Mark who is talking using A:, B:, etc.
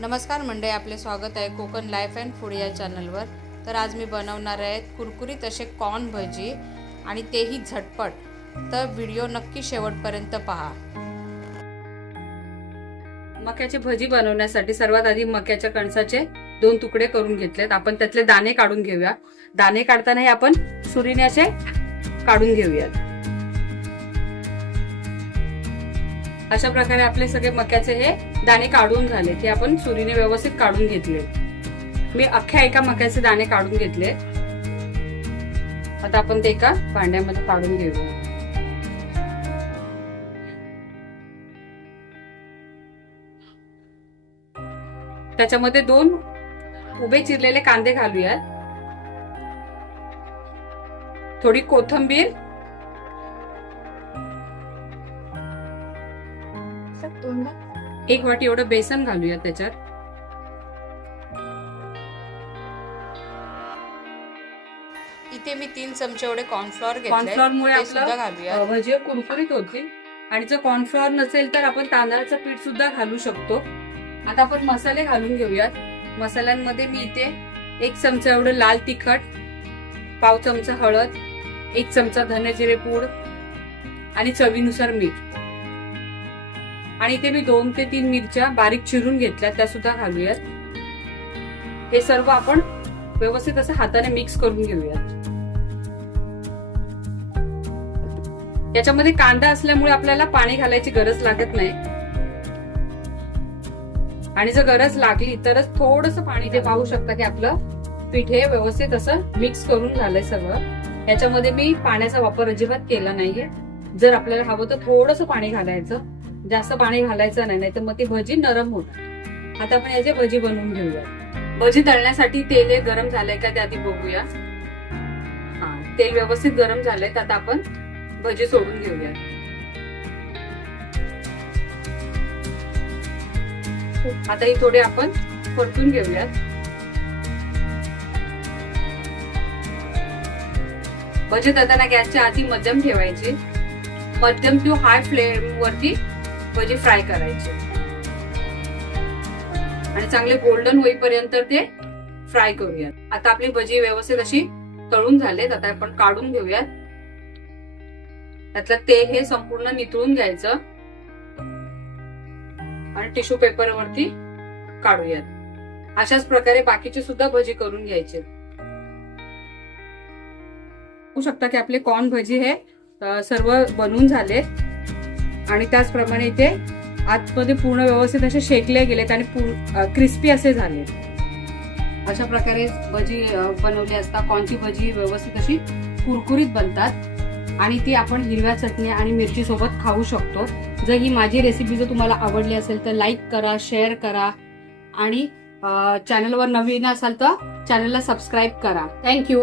A: नमस्कार मंडळी आपले स्वागत आहे कोकण लाईफ अँड फूड या चॅनलवर. तर आज मी बनवणार आहे कुरकुरीत असे कॉर्न भजी आणि तेही झटपट. तर व्हिडिओ नक्की शेवटपर्यंत पहा. मक्याची भजी बनवण्यासाठी सर्वात आधी मक्याच्या कणसाचे दोन तुकडे करून घेतलेत. आपण त्यातले दाणे काढून घेऊया. दाणे काढताना हे आपण सुरीने असे काढून घेऊयात. अशा प्रकारे आपले सगळे मक्याचे हे दाणे काढून झाले. ते आपण सुरीने व्यवस्थित काढून घेतले. मी अख्ख्या एका मक्याचे दाणे काढून घेतले. आता आपण ते एका भांड्यामध्ये काढून घेऊ. त्याच्यामध्ये दोन उभे चिरलेले कांदे घालूयात. थोडी कोथंबीर एक वाटी एवढं बेसन घालूया त्याच्यात. इथे मी तीन चमचे एवढे कॉर्नफ्लॉर घेतले.
B: कॉर्नफ्लॉर मुळे
A: सुद्धा घालूया.
B: भजी कुरकुरीत होतील आणि जर कॉर्नफ्लॉर नसेल तर आपण तांदळाचं पीठ सुद्धा घालू शकतो. आता आपण मसाले घालून घेऊयात. मसाल्यांमध्ये मी इथे एक चमचा एवढं लाल तिखट पाव चमचा हळद एक चमचा धने पूड आणि चवीनुसार मीठ. आणि इथे मी दोन ते तीन मिरच्या बारीक चिरून घेतल्या त्या सुद्धा घालूयात. हे सर्व आपण व्यवस्थित असं हाताने मिक्स करून घेऊयात. याच्यामध्ये कांदा असल्यामुळे आपल्याला पाणी घालायची गरज लागत नाही. आणि जर गरज लागली तरच थोडस पाणी ते पाहू शकता की आपलं पीठ हे व्यवस्थित असं मिक्स करून झालंय सगळं. याच्यामध्ये मी पाण्याचा वापर अजिबात केला नाहीये. जर आपल्याला हवं तर थोडस पाणी घालायचं. जास्त पाणी घालायचं नाही नाही तर मग ती भजी नरम होणार. आता आपण याची भजी बनवून घेऊया. भजी तळण्यासाठी तेल हे गरम झालंय का ते आधी बघूया. हा तेल व्यवस्थित गरम झालंय तर आता आपण भजी सोडून घेऊया. आता ही थोडी आपण परतून घेऊयात. भजी तळताना गॅसच्या आधी मध्यम ठेवायची. मध्यम टू हाय फ्लेम वरती भजी फ्राय करायची. आणि चांगले गोल्डन होईपर्यंत ते फ्राय करूयात. आता आपली भजी व्यवस्थित अशी तळून झालेत. आता आपण काढून घेऊयात. त्यातलं तेल हे संपूर्ण नितळून घ्यायचं. आणि टिश्यू पेपर वरती काढूयात. अशाच प्रकारे बाकीचे सुद्धा भजी करून घ्यायचे. होऊ शकता की आपले कॉर्न भजी हे सर्व बनवून झाले आणि त्याचप्रमाणे इथे आतमध्ये पूर्ण व्यवस्थित असे शेकले गेलेत आणि क्रिस्पी असे झाले. अशा प्रकारे भजी बनवली असता. कॉर्नची भजी व्यवस्थित अशी कुरकुरीत बनतात. आणि ती आपण हिरव्या चटणी आणि मिरची सोबत खाऊ शकतो. जर ही माझी रेसिपी जर तुम्हाला आवडली असेल तर लाईक करा शेअर करा. आणि चॅनलवर नवीन असाल तर चॅनलला सबस्क्राईब करा. थँक्यू